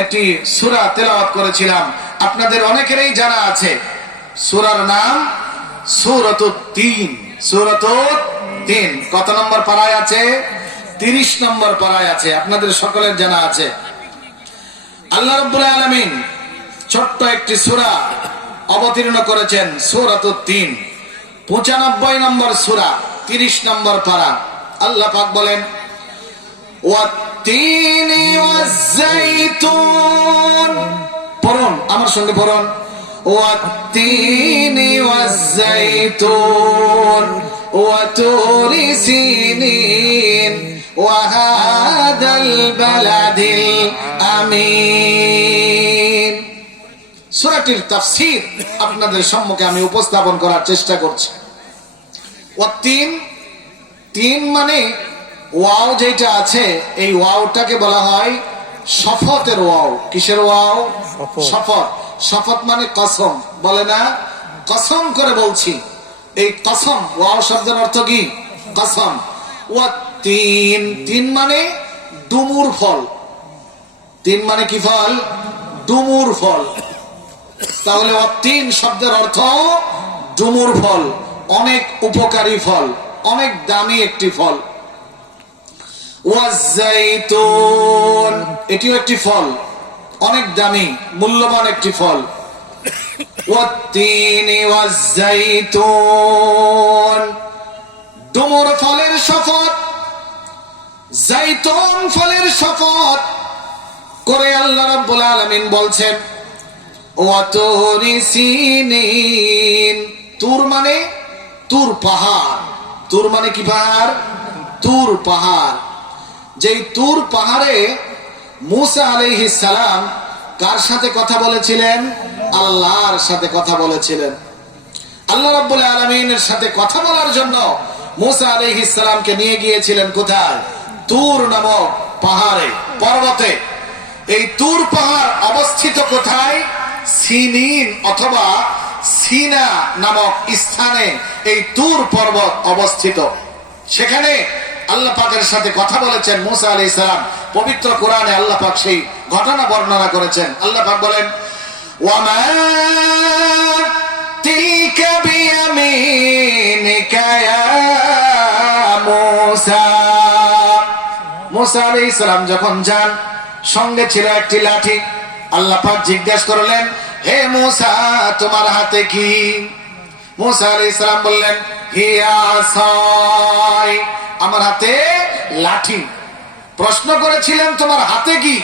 একটি সুরা তেলাওয়াত করেছিলাম। আপনাদের অনেকেরই জানা আছে। সুরার নাম সুরত তিন সুরত তিন কত নম্বর পাড়ায় আছে? তিরিশ নম্বর পাড়ায় আছে। আপনাদের সকলের জানা আছে। আল্লাহ রব্বুল আলমিন ছোট্ট একটি সুরা অবতীর্ণ করেছেন সুরাত তিন পঁচানব্বই নম্বর সুরা, তিরিশ নম্বর পারা আল্লাহ পাক বলেন والتين والزيتون পড়ুন আমার সঙ্গে পড়ুন والتين والزيتون وتور سينين وهذا البلد الأمين সূরাটির তাফসীর আপনাদের সম্মুখে আমি উপস্থাপন করার চেষ্টা করছি তিন তিন মানে ওয়াও যেটা আছে এই ওয়াওটাকে বলা হয় শপথের ওয়াও। কিসের ওয়াও? শপথ। শপথ মানে কসম। বলে না? কসম করে বলছি। এই কসম ওয়াও শব্দের অর্থ কি? কসম। ও তিন। তিন মানে ডুমুর ফল। তিন মানে কি ফল? ডুমুর ফল। তাহলে তিন শব্দের অর্থ ডুমুর ফল। অনেক উপকারী ফল। অনেক দামি একটি ফল। ওয়াজাইতুন এটিও একটি ফল, অনেক দামি, মূল্যবান একটি ফল। ওয়াত্তিনি ওয়াজাইতুন ডুমুর ফলের শপথ, জাইতুন ফলের শপথ করে আল্লাহ রাব্বুল আলামিন বলছেন ওয়াতুরি সিনিন তুর মানে তুর পাহাড়। তুর মানে কি পাহাড়? তুর পাহাড়। যেই তুর পাহাড়ে মুসা আলাইহিস সালাম কার সাথে কথা বলেছিলেন? আল্লাহর সাথে কথা বলেছিলেন। আল্লাহ রাব্বুল আলামিনের সাথে কথা বলার জন্য মুসা আলাইহিস সালামকে নিয়ে গিয়েছিলেন কোথায়? তুর নামক পাহাড়ে, পর্বতে। এই তুর পাহাড় অবস্থিত কোথায়? সিনিন অথবা সিনা নামক স্থানে এই তুর পর্বত অবস্থিত। সেখানে আল্লাহ পাকের সাথে কথা বলেছেন মুসা আলি সালাম। পবিত্র কোরআনে আল্লাহ সেই ঘটনা বর্ণনা করেছেন। আল্লাহ পাক বলেন ইসলাম যখন যান, সঙ্গে ছিল একটি লাঠি। আল্লাহ পাক জিজ্ঞেস করলেন, হে মুসা, তোমার হাতে কি? মুসা আলি ইসলাম বললেন, হিয়া আমার হাতে লাঠি প্রশ্ন করেছিলেন তোমার হাতে কি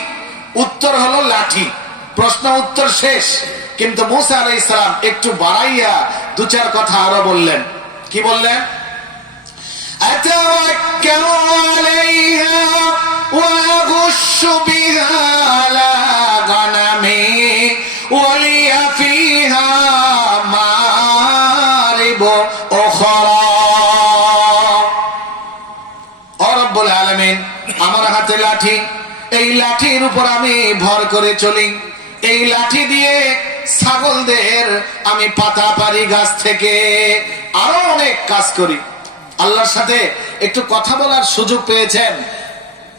উত্তর হলো লাঠি প্রশ্ন উত্তর শেষ কিন্তু মুসা আলাইহিস সালাম একটু বাড়াইয়া দু চার কথা আরো বললেন কি বললেন أتوكل عليها وأغش بها লাঠি। এই লাঠির উপর আমি ভর করে চলি। এই লাঠি দিয়ে ছাগলদের আমি পাতা পারি গাছ থেকে আরও অনেক কাজ করি। আল্লাহর সাথে একটু কথা বলার সুযোগ পেয়েছেন।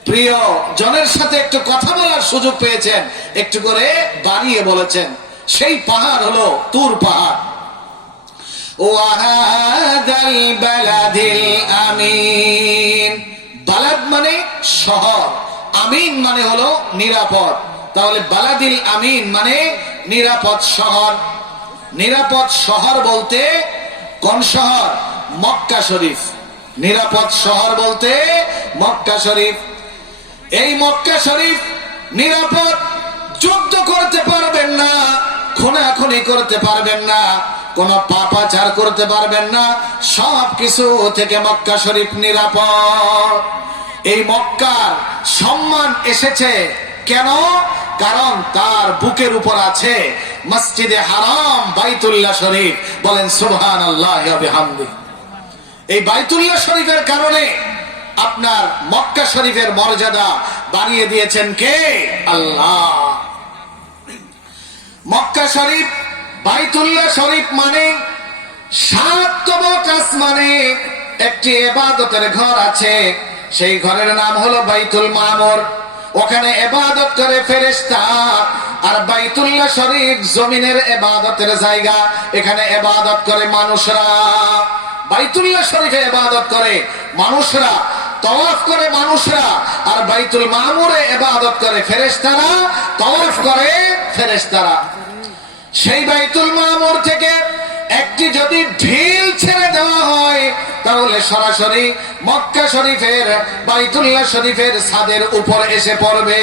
প্রিয় জনের সাথে একটু কথা বলার সুযোগ পেয়েছেন। একটু করে বাড়িয়ে বলেছেন। সেই পাহাড় হলো তুর পাহাড়। বালাদ মানে শহর। আমিন মানে হলো নিরাপদ। তাহলে বালাদিল আমিন মানে নিরাপদ শহর। নিরাপদ শহর বলতে কোন শহর? মক্কা শরীফ। নিরাপদ শহর বলতে মক্কা শরীফ। এই মক্কা শরীফ নিরাপদ, যুদ্ধ করতে পারবেন না, খুনাখুনি করতে পারবেন না, কোন পাপাচার করতে পারবেন না সব কিছু থেকে মক্কা শরীফ নিরাপদ। এই মক্কার সম্মান এসেছে। কেন? কারণ তার বুকের উপর আছে মসজিদে হারাম বাইতুল্লাহ শরীফ। বলেন সুবহান আল্লাহ এই বাইতুল্লাহ শরীফের কারণে আপনার মক্কা শরীফের মর্যাদা বাড়িয়ে দিয়েছেন কে? আল্লাহ। মক্কা শরীফ, বাইতুল্লাহ শরীফ মানে সাত তবক আসমানে একটি এবাদতের ঘর আছে। সেই ঘরের নাম হলো বাইতুল মামর। ওখানে এবাদত করে ফেরেশতা, আর বাইতুল্লাহ শরীফ জমিনের এবাদতের জায়গা। এখানে এবাদত করে মানুষরা। বাইতুল্লাহ শরীফে এবাদত করে মানুষরা, তওয়াফ করে মানুষরা, আর বাইতুল মামুরে এবাদত করে ফেরেশতারা, তওয়াফ করে ফেরেশতারা। সেই বাইতুল মামুর থেকে একটি যদি ঢিল ছেড়ে দেওয়া হয় তাহলে সরাসরি, মক্কা শরীফের, বাইতুল্লাহ শরীফের ছাদের উপর এসে পড়বে।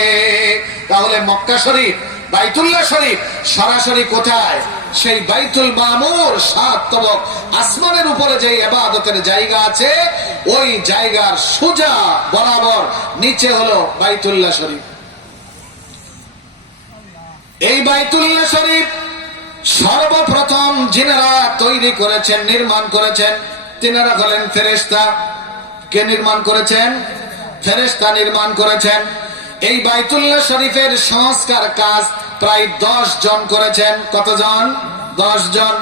তাহলে মক্কা শরীফ, বাইতুল্লাহ শরীফ সরাসরি কোথায়? সেই বাইতুল মামুর সাত তবক আসমানের উপরে যে এবাদতের জায়গা আছে, ওই জায়গার সোজা বরাবর নিচে হলো বাইতুল্লাহ শরীফ। এই বাইতুল্লাহ শরীফ সর্বপ্রথম যিনারা তৈরি করেছেন, নির্মাণ করেছেন। তিনারা হলেন ফেরেস্তা কে নির্মাণ করেছেন? ফেরেস্তা নির্মাণ করেছেন। এই বাইতুল্লাহ শরীফের সংস্কার কাজ প্রায় দশ জন করেছেন। কতজন? দশ জন।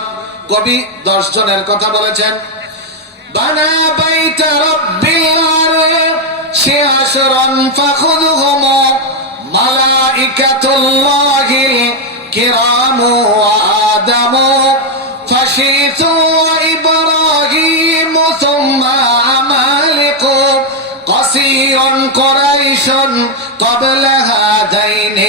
কবি দশ জনের কথা বলেছেন। বানা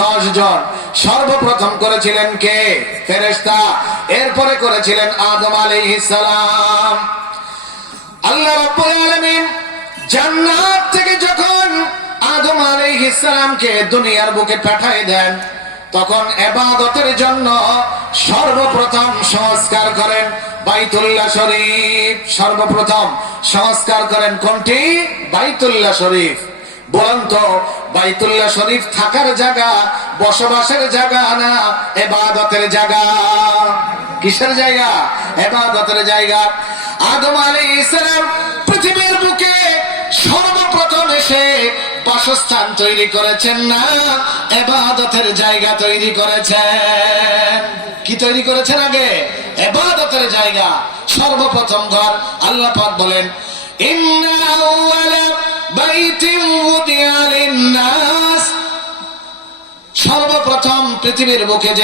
দশ জন সর্বপ্রথম করেছিলেন কে? ফেরেস্তা এরপরে করেছিলেন আদম সালাম। আল্লাহ জান্নাত থেকে যখন আদম সালামকে দুনিয়ার বুকে পাঠিয়ে দেন, তখন এবাদতের জন্য সর্বপ্রথম সংস্কার করেন বাইতুল্লাহ শরীফ। সর্বপ্রথম সংস্কার করেন কোনটি? বাইতুল্লাহ শরীফ। বলেন বাইতুল্লাহ শরীফ থাকার জায়গা, বসবাসের জায়গা না, এবাদতের জায়গা। কিসের জায়গা? এবাদতের জায়গা। আদম আলী ইসলাম পৃথিবীর বুকে সর্বপ্রথম এসে বাসস্থান তৈরি করেছেন না, এবাদতের জায়গা তৈরি করেছেন। কি তৈরি করেছেন আগে? এবাদতের জায়গা। সর্বপ্রথম ঘর আল্লাহ পাক বলেন, ইন্না বাইতিন সর্বপ্রথম পৃথিবীর বুকে যে